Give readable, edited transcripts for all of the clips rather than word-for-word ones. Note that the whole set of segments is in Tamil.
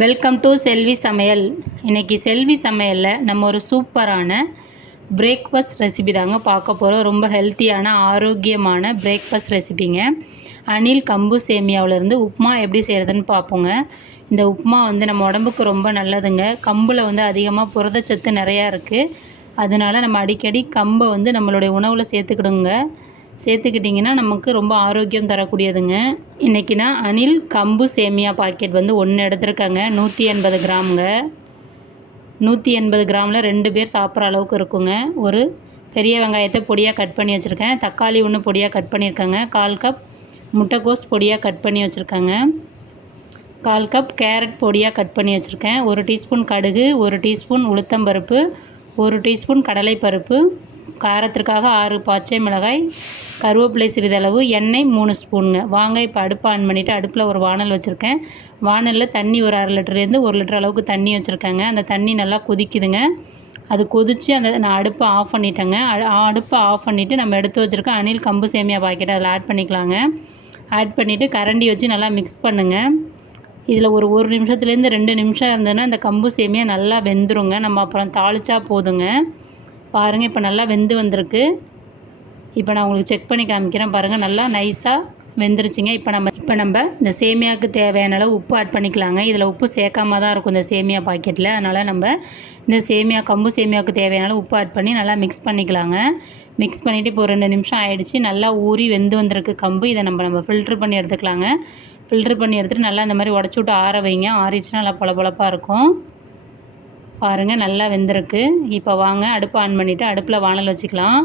வெல்கம் டு செல்வி சமையல். இன்றைக்கி செல்வி சமையலில் நம்ம ஒரு சூப்பரான பிரேக்ஃபாஸ்ட் ரெசிபி தாங்க பார்க்க போகிறோம். ரொம்ப ஹெல்த்தியான ஆரோக்கியமான பிரேக்ஃபாஸ்ட் ரெசிபிங்க. அணில் கம்பு சேமியாவிலேருந்து உப்புமா எப்படி செய்கிறதுன்னு பார்ப்போங்க. இந்த உப்புமா நம்ம உடம்புக்கு ரொம்ப நல்லதுங்க. கம்பில் அதிகமாக புரதச்சத்து நிறையா இருக்குது. அதனால் நம்ம அடிக்கடி கம்பை நம்மளுடைய உணவில் சேர்த்துக்கிட்டிங்கன்னா நமக்கு ரொம்ப ஆரோக்கியம் தரக்கூடியதுங்க. இன்றைக்கி நான் அணில் கம்பு சேமியா பாக்கெட் 1 எடுத்துருக்கேங்க. 180 கிராமுங்க. 180 கிராமில் 2 பேர் சாப்பிட்ற அளவுக்கு இருக்குங்க. ஒரு பெரிய வெங்காயத்தை பொடியாக கட் பண்ணி வச்சுருக்கேன். தக்காளி 1 பொடியாக கட் பண்ணியிருக்கேங்க. 1/4 கப் முட்டைக்கோஸ் பொடியாக கட் பண்ணி வச்சுருக்கேங்க. 1/4 கப் கேரட் பொடியாக கட் பண்ணி வச்சுருக்கேன். 1 டீஸ்பூன் கடுகு, 1 டீஸ்பூன் உளுத்தம்பருப்பு, 1 டீஸ்பூன் கடலைப்பருப்பு, காரத்திற்காக 6 பச்சை மிளகாய், கருவேப்பிலை சிறிதளவு, எண்ணெய் 3 ஸ்பூனுங்க. வாங்க இப்போ அடுப்பை ஆன் பண்ணிவிட்டு அடுப்பில் ஒரு வானல் வச்சுருக்கேன். வானலில் தண்ணி ஒரு 1/2 லிட்டர்லேருந்து 1 லிட்டர் அளவுக்கு தண்ணி வச்சுருக்கேங்க. அந்த தண்ணி நல்லா கொதிக்குதுங்க. அது கொதித்து நான் அடுப்பை ஆஃப் பண்ணிட்டேங்க. அடுப்பை ஆஃப் பண்ணிவிட்டு நம்ம எடுத்து வச்சுருக்க அணில் கம்பு சேமியா பாக்கெட்டை அதில் ஆட் பண்ணிக்கலாங்க. ஆட் பண்ணிவிட்டு கரண்டி வச்சு நல்லா மிக்ஸ் பண்ணுங்கள். இதில் ஒரு நிமிஷத்துலேருந்து 2 நிமிஷம் இருந்ததுன்னா அந்த கம்பு சேமியா நல்லா வெந்துருங்க. நம்ம அப்புறம் தாளித்தா போதுங்க. பாருங்கள், இப்போ நல்லா வெந்து வந்திருக்கு. இப்போ நான் உங்களுக்கு செக் பண்ணி காமிக்கிறேன். பாருங்கள், நல்லா நைஸாக வெந்துருச்சுங்க. இப்போ நம்ம இந்த சேமியாவுக்கு தேவையான அளவு உப்பு ஆட் பண்ணிக்கலாங்க. இதில் உப்பு சேர்க்காம தான் இருக்கும் இந்த சேமியா பாக்கெட்டில். அதனால் நம்ம இந்த கம்பு சேமியாவுக்கு தேவையான அளவு உப்பு ஆட் பண்ணி நல்லா மிக்ஸ் பண்ணிக்கலாங்க. மிக்ஸ் பண்ணிவிட்டு இப்போ 2 நிமிஷம் ஆகிடுச்சு. நல்லா ஊறி வெந்து வந்திருக்கு கம்பு. இதை நம்ம ஃபில்ட்ரு பண்ணி எடுத்துக்கலாங்க. ஃபில்ட்ரு பண்ணி எடுத்துகிட்டு நல்லா இந்த மாதிரி உடச்சி விட்டு ஆற வைங்க. ஆறிடுச்சுன்னா நல்லா பொலப்பொலப்பாக இருக்கும். பாருங்கள், நல்லா வெந்திருக்கு. இப்போ வாங்க அடுப்பு ஆன் பண்ணிவிட்டு அடுப்பில் வானல் வச்சுக்கலாம்.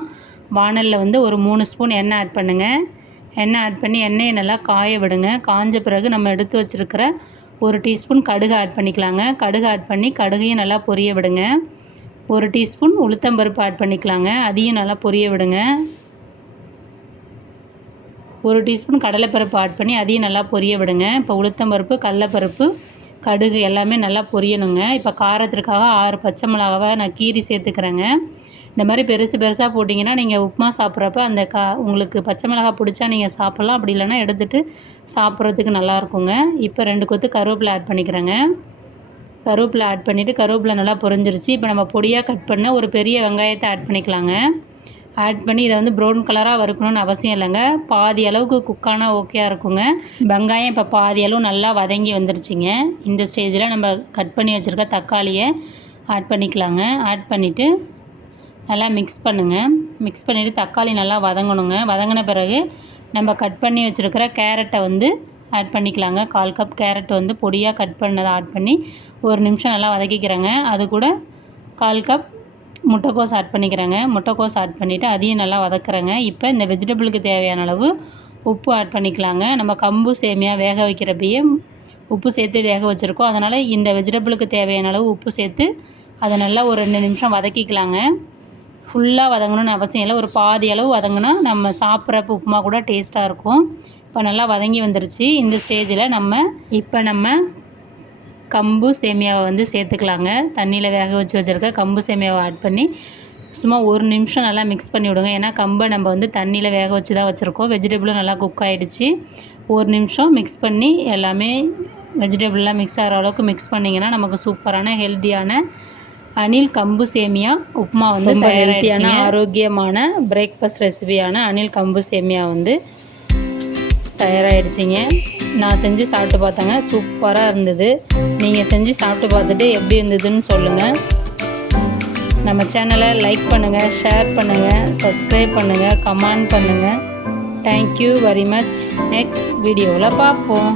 வானலில் ஒரு 3 ஸ்பூன் எண்ணெய் ஆட் பண்ணுங்கள். எண்ணெய் ஆட் பண்ணி எண்ணெயை நல்லா காய விடுங்க. காஞ்ச பிறகு நம்ம எடுத்து வச்சுருக்கிற 1 டீஸ்பூன் கடுகு ஆட் பண்ணிக்கலாங்க. கடுகு ஆட் பண்ணி கடுகையும் நல்லா பொரிய விடுங்க. 1 டீஸ்பூன் உளுத்தம்பருப்பு ஆட் பண்ணிக்கலாங்க. அதையும் நல்லா பொரிய விடுங்க. 1 டீஸ்பூன் கடலைப்பருப்பு ஆட் பண்ணி அதையும் நல்லா பொரிய விடுங்க. இப்போ உளுத்தம்பருப்பு, கடலைப்பருப்பு, கடுகு எல்லாமே நல்லா பொரியணுங்க. இப்போ காரத்திற்காக 6 பச்சை மிளகாவை நான் கீரி சேர்த்துக்கிறேங்க. இந்த மாதிரி பெருசாக போட்டிங்கன்னா நீங்கள் உப்புமா சாப்பிட்றப்ப உங்களுக்கு பச்சை மிளகாய் பிடிச்சா நீங்கள் சாப்பிட்லாம். அப்படி இல்லைன்னா எடுத்துகிட்டு சாப்பிட்றதுக்கு நல்லாயிருக்குங்க. இப்போ 2 கொத்து கருவேப்பிலை ஆட் பண்ணிக்கிறேங்க. கருவேப்பிலை ஆட் பண்ணிவிட்டு கருவேப்பிலை நல்லா பொரிஞ்சிருச்சு. இப்போ நம்ம பொடியாக கட் பண்ண ஒரு பெரிய வெங்காயத்தை ஆட் பண்ணிக்கலாங்க. ஆட் பண்ணி இதை ப்ரௌன் கலராக வறுக்கணும்னு அவசியம் இல்லைங்க. பாதி அளவுக்கு குக்கானா ஓகேயாக இருக்குங்க. வெங்காயம் இப்போ பாதி அளவு நல்லா வதங்கி வந்துருச்சுங்க. இந்த ஸ்டேஜில் நம்ம கட் பண்ணி வச்சுருக்க தக்காளியை ஆட் பண்ணிக்கலாங்க. ஆட் பண்ணிவிட்டு நல்லா மிக்ஸ் பண்ணுங்கள். மிக்ஸ் பண்ணிவிட்டு தக்காளி நல்லா வதங்கணுங்க. வதங்கின பிறகு நம்ம கட் பண்ணி வச்சுருக்கிற கேரட்டை ஆட் பண்ணிக்கலாங்க. 1/4 கப் கேரட் பொடியாக கட் பண்ணதை ஆட் பண்ணி 1 நிமிஷம் நல்லா வதக்கிக்கிறேங்க. அது கூட 1/4 கப் முட்டைக்கோஸ் ஆட் பண்ணிக்கிறேங்க. முட்டைக்கோஸ் ஆட் பண்ணிவிட்டு அதையும் நல்லா வதக்குறேங்க. இப்போ இந்த வெஜிடபிளுக்கு தேவையான அளவு உப்பு ஆட் பண்ணிக்கலாங்க. நம்ம கம்பு சேமியா வேக வைக்கிறப்பயே உப்பு சேர்த்து வேக வச்சுருக்கோம். அதனால் இந்த வெஜிடபிளுக்கு தேவையான அளவு உப்பு சேர்த்து அதை நல்லா ஒரு 2 நிமிஷம் வதக்கிக்கலாங்க. ஃபுல்லாக வதங்கணும்னு அவசியம் இல்லை. ஒரு பாதி அளவு வதங்கினா நம்ம சாப்பிட்றப்ப உப்புமா கூட டேஸ்ட்டாக இருக்கும். இப்போ நல்லா வதங்கி வந்துருச்சு. இந்த ஸ்டேஜில் நம்ம கம்பு சேமியாவை சேர்த்துக்கலாங்க. தண்ணியில் வேக வச்சுருக்க கம்பு சேமியாவை ஆட் பண்ணி சும்மா 1 நிமிஷம் நல்லா மிக்ஸ் பண்ணி விடுங்க. ஏன்னா கம்பை நம்ம தண்ணியில் வேக வச்சு தான் வச்சுருக்கோம். வெஜிடபிளும் நல்லா குக் ஆகிடுச்சு. 1 நிமிஷம் மிக்ஸ் பண்ணி எல்லாமே வெஜிடபிள்லாம் மிக்ஸ் ஆகிற அளவுக்கு மிக்ஸ் பண்ணிங்கன்னா நமக்கு சூப்பரான ஹெல்த்தியான அணில் கம்பு சேமியா உப்புமா ஹெல்த்தியான ஆரோக்கியமான பிரேக்ஃபாஸ்ட் ரெசிபியான அணில் கம்பு சேமியா தயாராகிடுச்சிங்க. நான் செஞ்சு சாப்பிட்டு பார்த்தேங்க. சூப்பராக இருந்தது. நீங்கள் செஞ்சு சாப்பிட்டு பார்த்துட்டு எப்படி இருந்ததுன்னு சொல்லுங்கள். நம்ம சேனலை லைக் பண்ணுங்கள், ஷேர் பண்ணுங்கள், சப்ஸ்கிரைப் பண்ணுங்கள், கமெண்ட் பண்ணுங்கள். Thank you very much. நெக்ஸ்ட் வீடியோவில் பார்ப்போம்.